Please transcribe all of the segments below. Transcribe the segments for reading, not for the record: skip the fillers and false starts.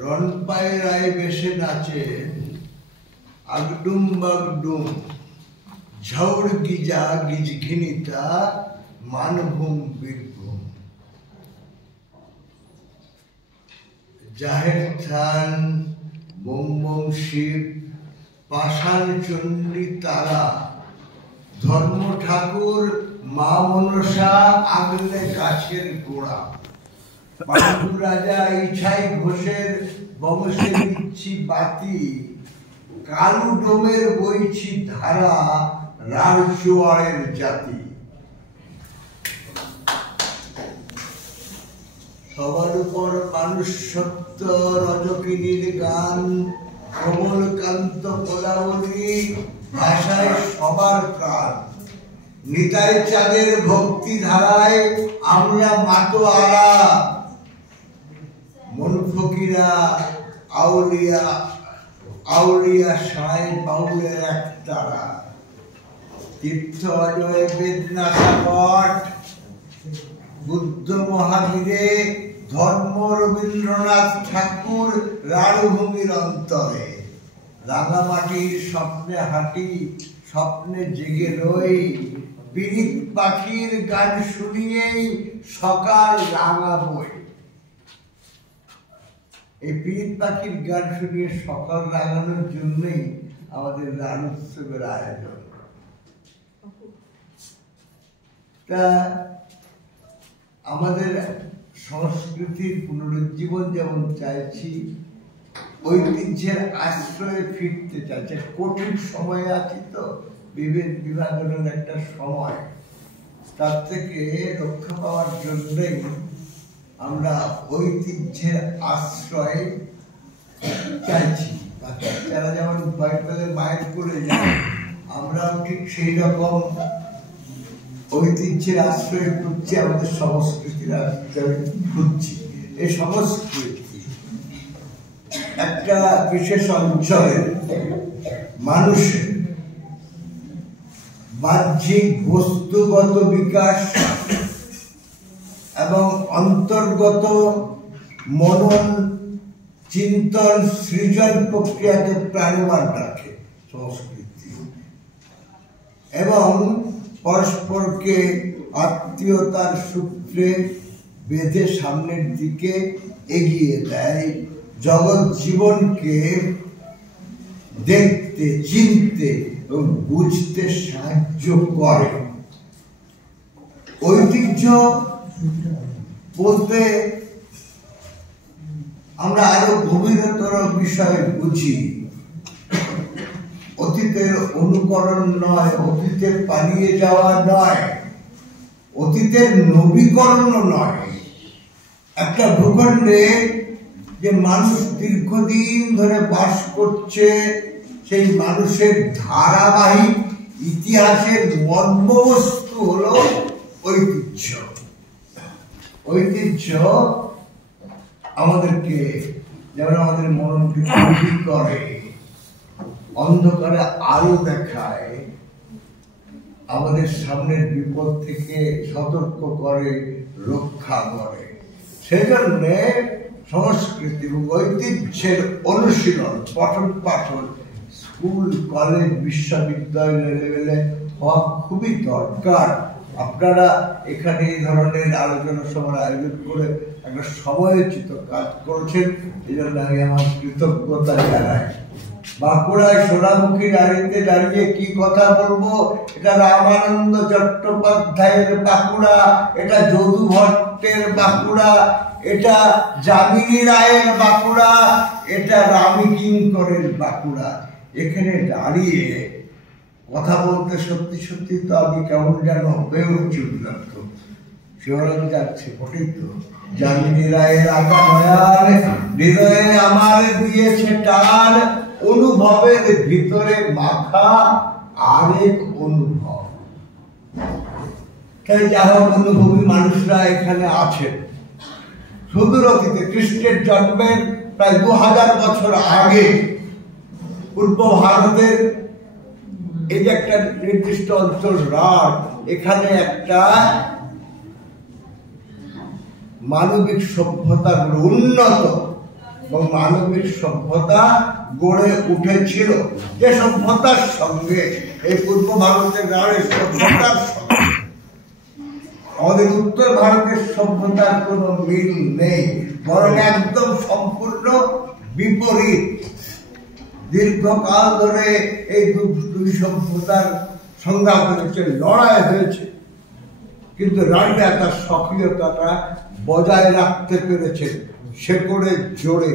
রনপাই রায় বেশে নাচে আগডুম বাগডুম ঝৌড় গিজা গিজঘিনিতা মানভূম বীরভূম। জাহের থান bomb bomb Shiva পাষাণ চণ্ডী তারা ধর্ম ঠাকুর মা মনসা আগলে গাছের গোড়া। পাণ্ডু রাজা ইছাই ঘোষের বংশে দিচ্ছি বাতি কালু ডোমের বইছি ধারা রাজচোয়ারের জাতি। সবার উপর মানুষ সত্য রজকিনীর গান কমলকান্ত কোলাবলী ভাষায় সবার প্রাণ। নিতাই চাঁদের ভক্তি ধারায় আমরা মাতোয়ারা মন ফকিরা আউলিয়া আউলিয়া সাই বাউলের একতারা। তীর্থ অজয় বেদনাথা মঠ বুদ্ধ মহাবীরে ধর্ম রবীন্দ্রনাথ ঠাকুর রাঢ়ভূমির অন্তরে। রাঙামাটির স্বপ্নে হাঁটি স্বপ্নে জেগে রই পীড়িত পাখির গান শুনিয়েই সকাল রাঙাবই। এই পীড়িত পাখির গান শুনিয়ে সকাল রাঙানোর জন্যই আমাদের রান উৎসবের আয়োজন। তা আমাদের সংস্কৃতির পুনরুজ্জীবন যেমন চাইছি, ঐতিহ্যের আশ্রয়ে ফিরতে চাইছে। কঠিন সময়ে আছি তো, বিভেদ বিভাজনের একটা সময়, তার থেকে রক্ষা পাওয়ার জন্যই আমরা ঐতিহ্যের আশ্রয় চাইছি। বাচ্চারা যেমন ভয় পেলে মায়ের করে যায়, আমরাও ঠিক সেই রকম ঐতিহ্যের আশ্রয় খুঁজছি, আমাদের সংস্কৃতির আশ্রয় খুঁজছি। এই সংস্কৃতি একটা বিশেষ অঞ্চলের মানুষের বাহ্যিক বস্তুগত বিকাশ এবং অন্তর্গত মনন চিন্তন সৃজন প্রক্রিয়াকে প্রাণবান রাখে সংস্কৃতি, এবং পরস্পরকে আত্মীয়তার সূত্রে বেঁধে সামনের দিকে এগিয়ে দেয়, জগৎ জীবনকে দেখতে চিনতে এবং বুঝতে সাহায্য করে। ঐতিহ্য বলতে আমরা আরো গভীরতর বিষয় বুঝি। অতীতের অনুকরণ নয়, অতীতে পালিয়ে যাওয়া নয়, অতীতের নবীকরণও নয়। একটা ভূখণ্ডে যে মানুষ দীর্ঘদিন ধরে বাস করছে, সেই মানুষের ধারাবাহিক ইতিহাসের মর্মবস্তু হলো ঐতিহ্য। ঐতিহ্য আমাদেরকে যেমন আমাদের মননকে তৈরি করে, অন্ধকারে আলো দেখায়, আমাদের সামনের বিপদ থেকে সতর্ক করে, রক্ষা করে। সেজন্য সংস্কৃতি এবং ঐতিহ্যের অনুশীলন, পঠন পাঠন স্কুল কলেজ বিশ্ববিদ্যালয় লেভেলে হওয়া খুবই দরকার। আপনারা এখানে এই ধরনের আলোচনা সভার আয়োজন করে একটা সময়োচিত কাজ করেছেন, এই জন্য আমি আমার কৃতজ্ঞতা জানাই। বাঁকুড়ায় সোনামুখী নারীতে দাঁড়িয়ে কি কথা বলবো, এটা রামানন্দ চট্টোপাধ্যায়ের বাঁকুড়া, এটা যদু ভট্টের বাঁকুড়া, এটা যামিনী রায়ের বাঁকুড়া, এটা রামি কিঙ্করের বাঁকুড়া। এখানে দাঁড়িয়ে কথা বলতে সত্যি সত্যি তো আমি কেমন যেন হয়ে উঠছি, উদ্যন্ত শিবরাম যাচ্ছে। বটেই তো, যামিনী রায়ের আঁকা নয়াল হৃদয়ে আমার দিয়েছে টান, অনুভবের ভিতরে মাথা আরেক অনুভব। তাই যা হোক, অনুভবী মানুষরা এখানে আছেন। সুদূর অতীতে কৃষ্ণের জন্মের প্রায় 2000 বছর আগে পূর্ব ভারতের এই যে একটা নির্দিষ্ট অঞ্চল রাঢ়, এখানে একটা মানবিক সভ্যতা উন্নত এবং মানবিক সভ্যতা গড়ে উঠেছিল, যে সভ্যতার সঙ্গে এই পূর্ব ভারতের রাঢ়ের সভ্যতার সঙ্গে আমাদের উত্তর ভারতের সভ্যতার কোনো মিল নেই, বরং একদম সম্পূর্ণ বিপরীত। দীর্ঘকাল ধরে এই দুই সভ্যতার সংগ্রাম হয়েছে, লড়াই হয়েছে, কিন্তু রাঢ়া তার সক্রিয়তাটা বজায় রাখতে পেরেছে, শেকড়ে জোরে,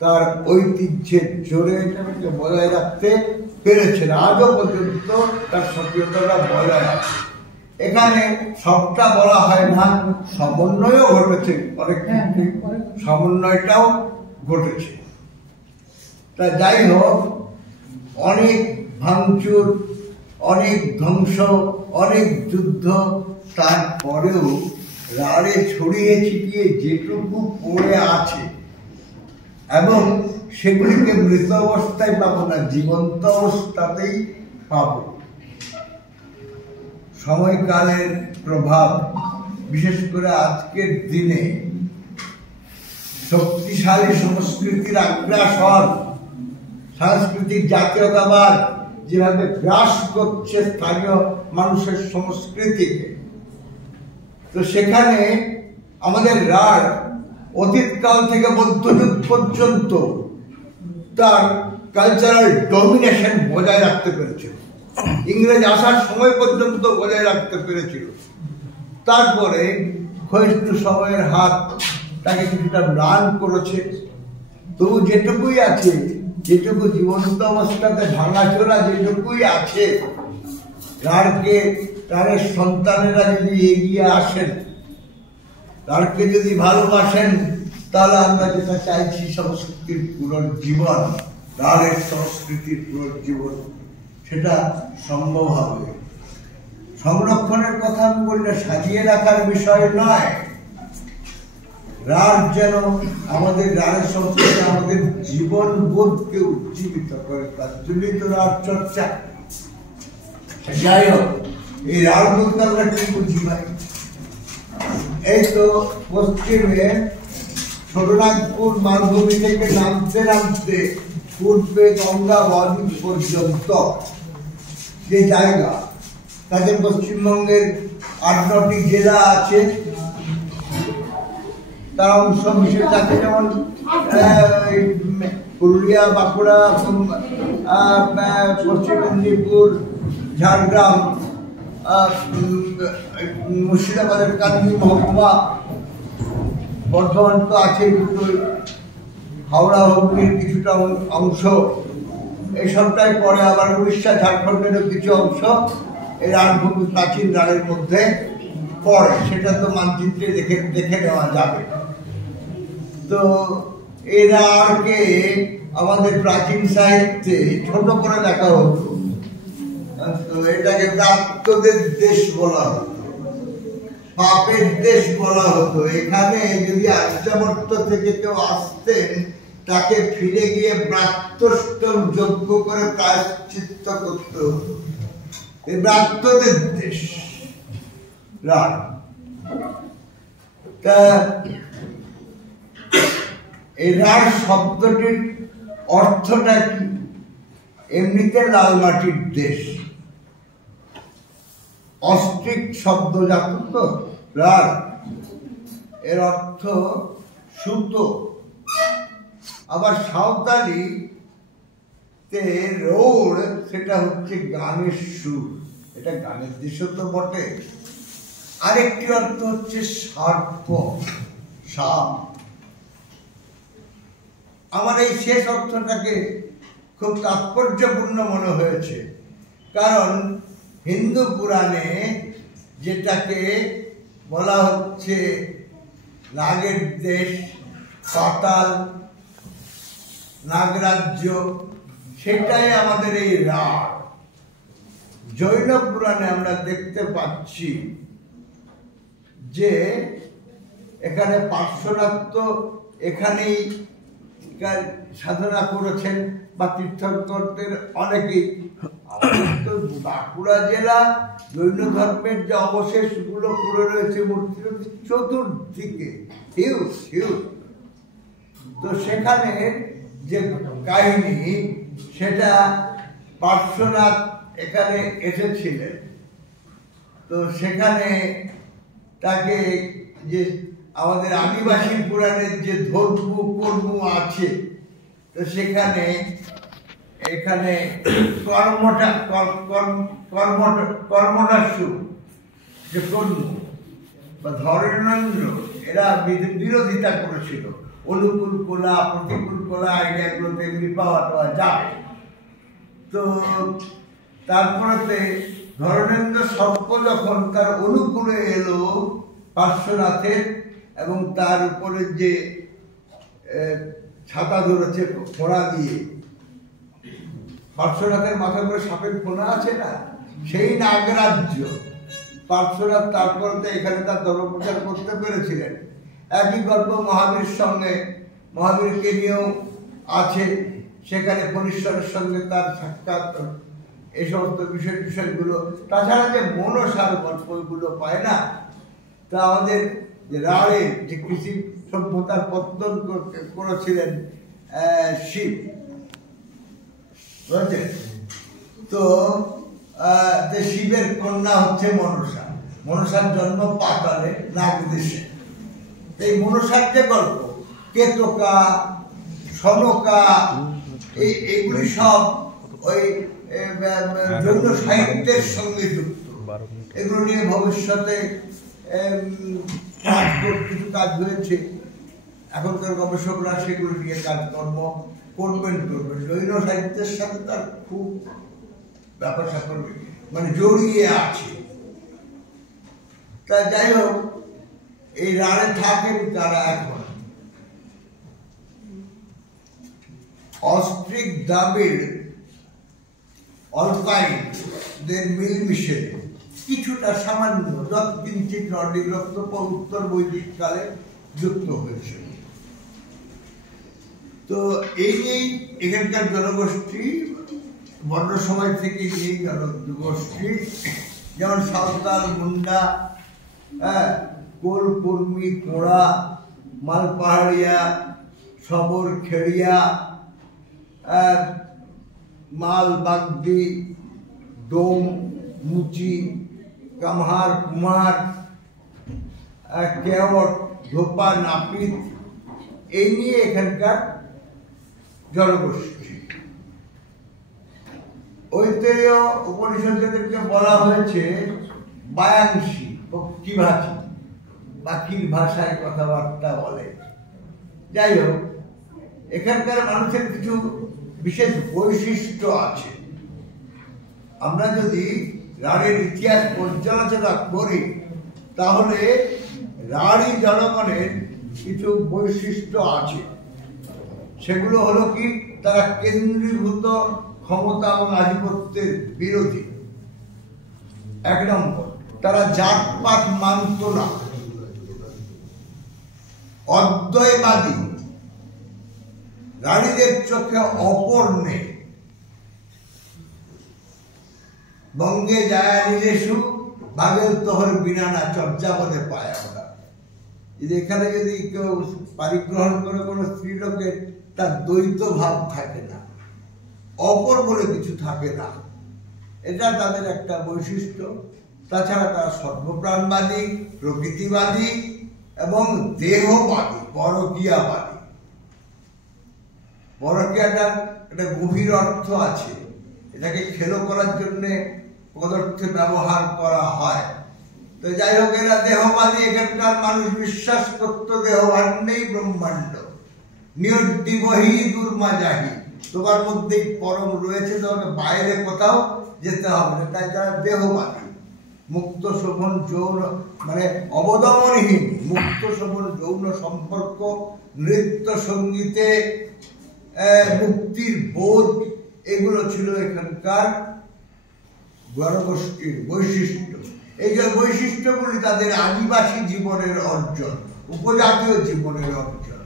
তার ঐতিহ্যের জোরে এটাকে বজায় রাখতে পেরেছেন, আজও পর্যন্ত তার সক্রিয়তাটা বজায় রাখে। এখানে সবটা বলা হয় না, সমন্বয়ও ঘটেছে, অনেক ক্ষেত্রে সমন্বয়টাও ঘটেছে। তা যাই হোক, অনেক ভাঙচুর, অনেক ধ্বংস, অনেক যুদ্ধ, তারপরেও রাঢ়ে ছড়িয়ে ছিটিয়ে যেটুকু পড়ে আছে, এবং সেগুলিকে মৃত অবস্থায় পাবো না, জীবন্ত অবস্থাতেই পাবো। সময়কালের প্রভাব, বিশেষ করে আজকের দিনে শক্তিশালী সংস্কৃতির আগ্রাসন, সাংস্কৃতিক জাতীয়তাবাদ যেভাবে গ্রাস করছে স্থানীয় মানুষের সংস্কৃতিকে, তো সেখানে আমাদের রাঢ় অতীতকাল থেকে মধ্যযুগ পর্যন্ত তার কালচারাল ডমিনেশন বজায় রাখতে পেরেছিল, ইংরেজ আসার সময় পর্যন্ত বজায় রাখতে পেরেছিল। তারপরে ক্ষয়িষ্ণু সময়ের হাত তাকে কিছুটা ম্লান করেছে, তবু যেটুকুই আছে, যেটুকু জীবন্ত অবস্থাতে ভাঙাচোরা যেটুকুই আছে, রাঢ়কে তার সন্তানেরা যদি এগিয়ে আসেন, রাঢ়কে যদি ভালোবাসেন, তাহলে আমরা যেটা চাইছি সংস্কৃতির পুনর্জীবন, রাঢ়ের সংস্কৃতির পুনর্জীবন, সেটা সম্ভব হবে। সংরক্ষণের কথা আমি বললে সাজিয়ে রাখার বিষয় নয়, রাঢ় যেন আমাদের রাঢ়ের সংস্কৃতি আমাদের জীবন বোধকে উজ্জীবিত করে, তার জন্যই তো রাঢ় চর্চা। যাই হোক, এই রাঢ় বলতে আমরা কি বুঝি ভাই? এই তো পশ্চিমে ছোটনাগপুর মালভূমি থেকে নামতে নামতে পূর্বে গঙ্গা বদ্বীপ পর্যন্ত যে জায়গা, তাদের পশ্চিমবঙ্গের ৮-৯টি জেলা আছে, তার অংশ বিশেষ আছে, যেমন পুরুলিয়া, বাঁকুড়া, পশ্চিম মেদিনীপুর, ঝাড়গ্রাম, মুর্শিদাবাদের কান্দি মহকুমা, বর্ধমান তো আছে, হাওড়া হুগলির কিছুটা অংশ, এই সবটাই পরে আবার উড়িষ্যা, ঝাড়খণ্ডেরও কিছু অংশ এই রাঢ়ভূমি, প্রাচীন রাঢ়ের মধ্যে পড়ে, সেটা তো মানচিত্রে দেখে নেওয়া যাবে। তো এই রাঢ়কে আমাদের প্রাচীন সাহিত্যে ছোট করে দেখা হতো, তো এটাকে প্রাপ্তদের দেশ বলা হতো, পাপের দেশ বলা হতো। এখানে যদি আর্যাবর্ত থেকে কেউ আসতেন, তাকে ফিরে গিয়ে ব্রাত্যষ্টম যজ্ঞ করে প্রায়শ্চিত্ত করতে হতো। এই ব্রাত্যদের দেশ রাঢ়। তা এই রাঢ় শব্দটির অর্থটা কি? এমনিতে লাল মাটির দেশ, অস্ট্রিক শব্দ জানো তো রাঢ়, এর অর্থ সুতো। আবার সাঁওতালি তে রৌড়, সেটা হচ্ছে গানের সুর, এটা গানের দেশও তো বটে। আরেকটি অর্থ হচ্ছে সার্প, সাপ। আমার এই শেষ অর্থটাকে খুব তাৎপর্যপূর্ণ মনে হয়েছে, কারণ হিন্দু পুরাণে যেটাকে বলা হচ্ছে নাগের দেশ, পাতাল, নাগরাজ্য, সেটাই আমাদের এই রাঢ়। জৈন পুরাণে আমরা দেখতে পাচ্ছি যে এখানে পার্শ্বনাথ তো এখানেই সাধনা করেছেন, বা তীর্থঙ্করদের অনেকেই। তো বাঁকুড়া জেলা জৈন ধর্মের যে অবশেষগুলো পড়ে রয়েছে মূর্তির চতুর্দিকে, হিউজ হিউজ। তো সেখানে যে কাহিনী, সেটা পার্শ্বনাথ এখানে এসেছিলেন। তো সেখানে তাকে যে আমাদের আদিবাসী পুরাণের যে ধর্ম কর্ম আছে, তো সেখানে এখানে কর্মটাসু যে কর্ম বা ধরেন্দ্র, এরা বিরোধিতা করেছিল। অনুকূল কোলা প্রতিকূল কোলা আইডিয়াগুলো তেমনি পাওয়া যায়। তো তারপরে ধরেন্দ্র সর্প যখন তার অনুকূলে এলো পার্শ্বনাথের, এবং তার উপরে যে ছাতা ধরেছে ফোড়া দিয়ে, পার্শ্বনাথের মাথার উপরে সাপের ফোড়া আছে না, সেই নাগরাজ্য পার্শ্বনাথ তারপরে এখানে তার ধর্মপ্রচার করতে পেরেছিলেন। একই গল্প মহাবীর সঙ্গে, মহাবীরকে নিয়েও আছে। সেখানে পরীশ্বরের সঙ্গে তার সাক্ষাৎ, এই সমস্ত বিষয়গুলো। তাছাড়া যে মনসার গল্পগুলো পায় না, তা আমাদের যে রাঢ়ের যে কৃষি সভ্যতার পত্তন করেছিলেন শিব, বুঝলেন? তো শিবের কন্যা হচ্ছে মনসা। মনসার জন্ম পাতালে নাগদেশে। এই মনসার যে গল্প, কেতকা, সনকা, এইগুলি সব ওই জৈন সাহিত্যের সঙ্গে যুক্ত। এগুলো নিয়ে ভবিষ্যতে কিছু কাজ হয়েছে। এখনকার গবেষকরা সেগুলো নিয়ে কাজকর্ম করবেন। জৈন সাহিত্যের সাথে তার খুব ব্যাপার স্যাপার মানে জড়িয়ে আছে। তা যাই হোক, এই রাঢ়ে থাকেন তারা এখন। অস্ট্রিক দাবির অলপাইনদের মিলমিশে কিছুটা সামান্য যৎকিঞ্চিৎ নর্ডিক রক্ত উত্তর বৈদিক কালে যুক্ত হয়েছে। তো এই এখানকার জনগোষ্ঠী বর্ণ সময় থেকে এই জনগোষ্ঠী, যেমন সাঁওতাল, মুন্ডা, কোল, কুর্মি, কোড়া, মালপাহাড়িয়া, সবর, খেড়িয়া, মাল, বাগদি, ডোম, মুচি, কামহার, কুমার, কেওট, ধোপা, নাপিত, এই নিয়ে এখানকার জনগোষ্ঠী। ঐতরেয় উপনিষদেরকে বলা হয়েছে বায়াংশী, কিভাষী, বাকির ভাষায় কথাবার্তা বলে। যাই হোক, এখানকার মানুষের কিছু বিশেষ বৈশিষ্ট্য আছে। আমরা যদি রাঢ়ের ইতিহাস পর্যালোচনা করি, তাহলে রাঢ়ী জনগণের কিছু বৈশিষ্ট্য আছে। সেগুলো হলো কি, তারা কেন্দ্রীভূত ক্ষমতা এবং আধিপত্যের বিরোধী। 1 নম্বর, তারা জাতপাত মানত না, অদ্বৈতবাদী। রাঢ়ীদের চোখে অপর নেই। বঙ্গে যায় নিলেশু বাগেল তোহর বিনা না চর্চা বলে পায় আমরা। এখানে যদি কেউ পারিগ্রহণ করে কোনো স্ত্রীলোকের, তার দ্বৈত ভাব থাকে না, অপর বলে কিছু থাকে না। এটা তাদের একটা বৈশিষ্ট্য। তাছাড়া তারা সর্বপ্রাণবাদী, প্রকৃতিবাদী এবং দেহবাদী, পরকীয়াবাদী। পরকীয়াটার একটা গভীর অর্থ আছে। এটাকে খেলো করার জন্য পদার্থে ব্যবহার করা হয়। তো যাই হোক, এরা দেহবাদী। এখানকার মানুষ বিশ্বাস করত দেহভাণ্ডেই ব্রহ্মাণ্ড, নিয়দ্দিবহি দুর্মাজাহি, তোমার মধ্যেই পরম রয়েছে, তোমাকে বাইরে কোথাও যেতে হবে না। তাই তারা দেহবাদী। মুক্ত শোভন যৌন, মানে অবদমনহীন মুক্ত শোভন যৌন সম্পর্ক, নৃত্য সঙ্গীতে মুক্তির বোধ, এগুলো ছিল এখানকার জনগোষ্ঠীর বৈশিষ্ট্য। এই যে বৈশিষ্ট্যগুলি তাদের আদিবাসী জীবনের অর্জন, উপজাতীয় জীবনের অর্জন।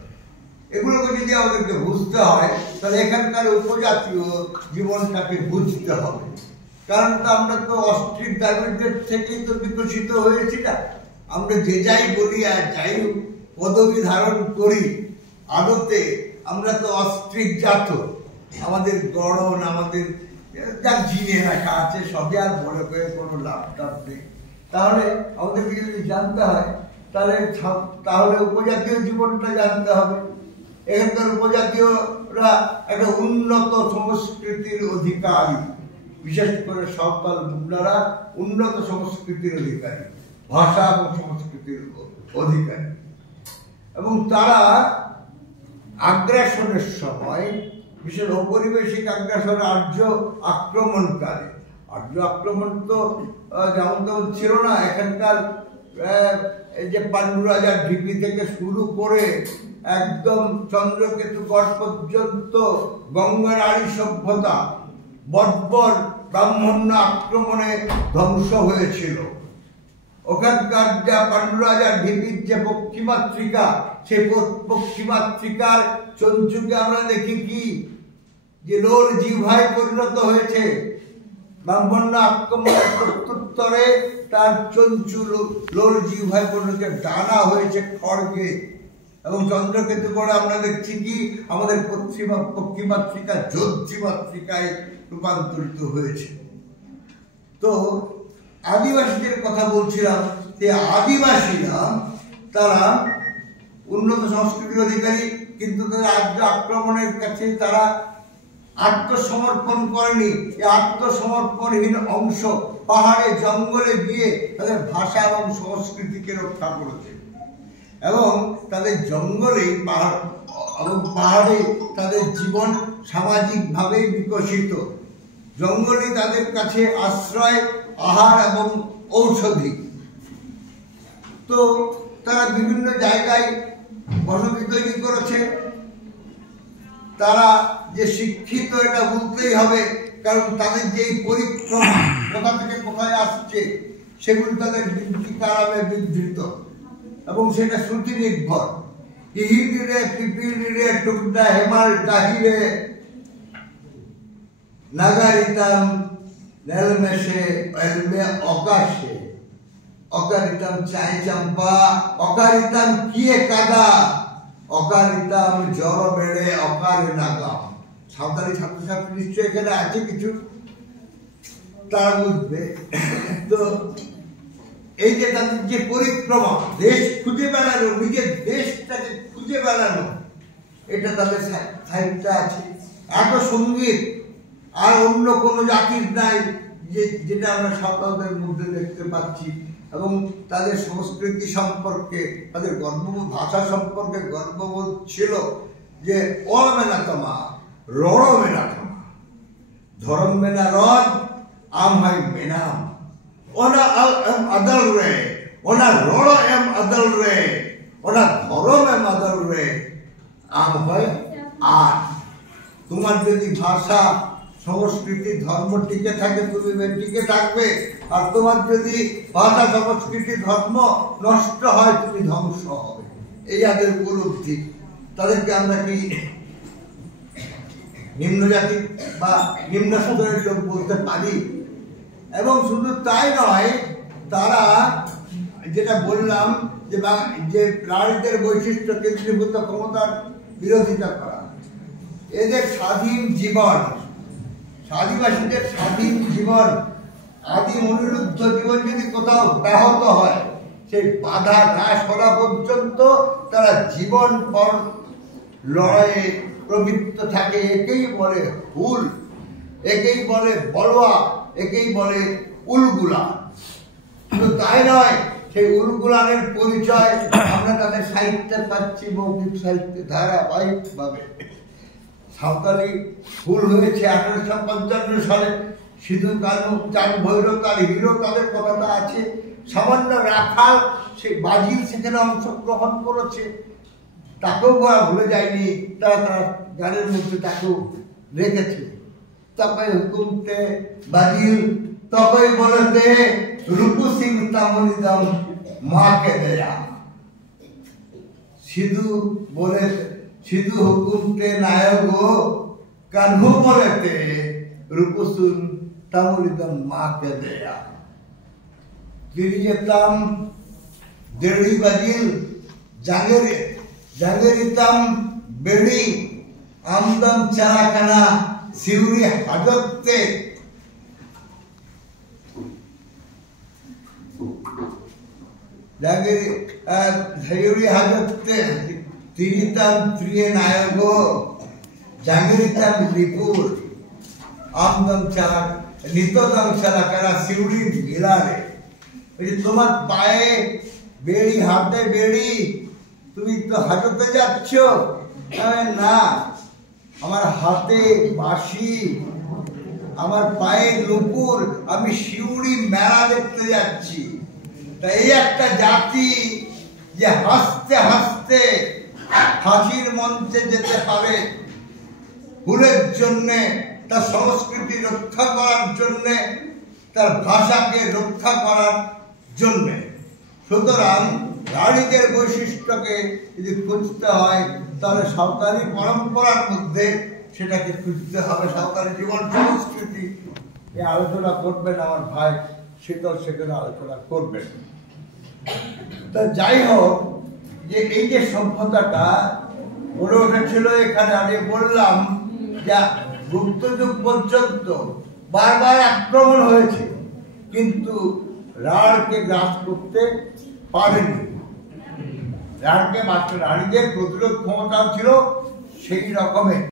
এগুলোকে যদি আমাদেরকে বুঝতে হয় তাহলে এখানকার উপজাতীয় জীবনটাকে বুঝতে হবে। কারণ তো আমরা তো অস্ট্রিক দ্রাবিড়দের থেকেই তো বিকশিত হয়েছি না। আমরা যে যাই বলি আর যাই পদবি ধারণ করি, আদতে আমরা তো অস্ট্রিক জাত। আমাদের গড়ন, আমাদের যা জিনে রাখা আছে সবই আর বলে করে কোনো লাভ টাভ নেই। তাহলে আমাদেরকে যদি জানতে হয় তাহলে উপজাতীয় জীবনটা জানতে হবে। এখানকার উপজাতীয়রা একটা উন্নত সংস্কৃতির অধিকারী, বিশেষ করে সাঁওতাল মুন্ডারা উন্নত সংস্কৃতির অধিকারী, ভাষা এবং সংস্কৃতির অধিকারী। এবং তারা আগ্রাসনের সময়, বিশেষ ঔপনিবেশিক আগ্রাসন, আর্য আক্রমণকারী, আর্য আক্রমণ তো যেমন তেমন ছিল না। এখানকার এই যে পাণ্ডু রাজার ঢিপি থেকে শুরু করে একদম চন্দ্রকেতুগড় পর্যন্ত গঙ্গার আড়ি সভ্যতা বর্বর ব্রাহ্মণ্য আক্রমণে ধ্বংস হয়েছিল। ওখানকার যা পাণ্ডু রাজার ঢিপির যে পক্ষিমাতৃকা, সেই পক্ষিমাতৃকার চঞ্চুকে আমরা দেখি কি যে লোল জিহ্বায় পরিণত হয়েছে। ব্রাহ্মণ্য আক্রমণের প্রত্যুত্তরে তার চঞ্চু লোল জিহ্বায় পরিণত, ডানা হয়েছে খড়গে। এবং চন্দ্রকেতু করে আমরা দেখছি কি আমাদের পক্ষিমাতৃকা যোজ্জিমাতৃকায় রূপান্তরিত হয়েছে। তো আদিবাসীদের কথা বলছিলাম, যে আদিবাসীরা তারা উন্নত সংস্কৃতির অধিকারী, কিন্তু তাদের আর্য আক্রমণের কাছে তারা আত্মসমর্পণ করেনি। এই আত্মসমর্পণহীন অংশ পাহাড়ে জঙ্গলে গিয়ে তাদের ভাষা এবং সংস্কৃতিকে রক্ষা করেছে। এবং তাদের জঙ্গলেই পাহাড়ে তাদের জীবন সামাজিকভাবে বিকশিত। জঙ্গলই তাদের কাছে আশ্রয়, আহার এবং ঔষধি। তো তারা বিভিন্ন জায়গায় বসতি তৈরি করেছে। তারা যে শিক্ষিত এটা বলতেই হবে, কারণ তাদের যে পরিক্রমা কোথা থেকে কোথায় আসছে সেগুলি তাদের কারামে বিধৃত, এবং সেটা শ্রুতি নির্ভর। ইহিডিরে পিপিলিরে টুকডা হেমাল টাহিরে নাগারিতাম নেলমেশে এলমে অকাশে অকারিতাম চাই চাম্পা অকারিতাম কিয়ে কাদা অকারিতাম জ্বর বেড়ে অকারে নাগাম। সাঁওতালি ছাত্রছাত্রী নিশ্চয় এখানে আছে কিছু, তারা বুঝবে। তো এই যে তাদের যে পরিক্রমা, দেশ খুঁজে বেড়ানো, নিজের দেশটাকে খুঁজে বেড়ানো, এটা তাদের সাহিত্যে আছে। এত সঙ্গীত আর অন্য কোনো জাতির নাই যেটা আমরা সাঁওতালদের মধ্যে দেখতে পাচ্ছি। এবং তাদের সংস্কৃতি সম্পর্কে, তাদের গর্ববোধ, ভাষা সম্পর্কে গর্ববোধ ছিল যে অল মেনা তোমা রড় মেনা তোমা ধরম মেনা রদ আম হয় মেনাম ওনা এম আদল রে ওনা রড় এম আদল রে ওনা ধরম এম আদল রে আম হয় আর। তোমার যদি ভাষা, সংস্কৃতি, ধর্ম টিকে থাকে তুমি টিকে থাকবে, আর তোমার যদি ভাষা, সংস্কৃতি, ধর্ম নষ্ট হয় তুমি ধ্বংস হবে। এই যাদের উপলব্ধি, তাদেরকে আমরা কি নিম্ন জাতি বা নিম্ন স্তরের লোক বলতে পারি? এবং শুধু তাই নয়, তারা যেটা বললাম যে নারীদের বৈশিষ্ট্য কেন্দ্রীভূত ক্ষমতার বিরোধিতা করা, এদের স্বাধীন জীবন, আদিবাসীদের স্বাধীন জীবন, আদি অনিরুদ্ধ জীবন যদি কোথাও ব্যাহত হয়, সেই বাধা না সরা পর্যন্ত তারা জীবন পর লড়াইয়ে প্রবৃত্ত থাকে। একেই বলে হুল, একেই বলে বলওয়া, একেই বলে উলগুলা। শুধু তাই নয়, সেই উলগুলানের পরিচয় আমরা তাদের সাহিত্যে পাচ্ছি, মৌখিক সাহিত্যে ধারাবাহিকভাবে। সাঁওতালি হুল হয়েছে 1855 সালে। সিধু কানু, চাঁদ ভৈরব, তার হিরো, তাদের কথাটা আছে। সামান্য রাখাল সে বাজিল সেখানে অংশগ্রহণ করেছে, তাকেও ভুলে যায়নি। তারা গানের মধ্যে তাকেও রেখেছে। তবে হুকুমতে বাজিল তবে বলতে রূপু সিং তামলিদম মাকে দেয়া। সিধু বলে সিধু হুকুমতে নায়ক কানহু বলেতে রূপসুন তামুলিদম মাকে দেয়া তিনি যেতাম দেড়ি বাজিল জাগেরিতাম বেড়ি আমদাম চারাখানা সিউড়ি হাজতে সিউড়ি হাজতে তিনিতাম প্রিয় নায়ক জাগেরিতাম লিপুর আমদাম চারা নিতদাম চারাখানা সিউড়ি মিলারে তোমার পায়ে বেড়ি হাতে বেড়ি তুমি তো হাজতে যাচ্ছ না আমার হাতে বাঁশি আমার পায়ে নুপুর আমি শিউড়ি মেলা দেখতে যাচ্ছি তা এই একটা জাতি যে হাসতে হাসতে হাসির মঞ্চে যেতে পারে ভুলের জন্যে তার সংস্কৃতি রক্ষা করার জন্যে তার ভাষাকে রক্ষা করার জন্যে সুতরাং রাঢ়ীদের বৈশিষ্ট্যকে যদি খুঁজতে হয় তাহলে সাঁওতালি পরম্পরার মধ্যে সেটাকে খুঁজতে হবে সাঁওতালি জীবন সংস্কৃতি এ আলোচনা করবেন আমার ভাই শীতল সেখানে আলোচনা করবেন তা যাই হোক যে এই যে সভ্যতাটা গড়ে উঠেছিল এখানে আমি বললাম যে গুপ্ত যুগ পর্যন্ত বারবার আক্রমণ হয়েছে কিন্তু রাঢ়কে গ্রাস করতে পারেনি রাঢ়কে মাত্র রাঢ়ীদের প্রতিরোধ ক্ষমতাও ছিল সেই রকমের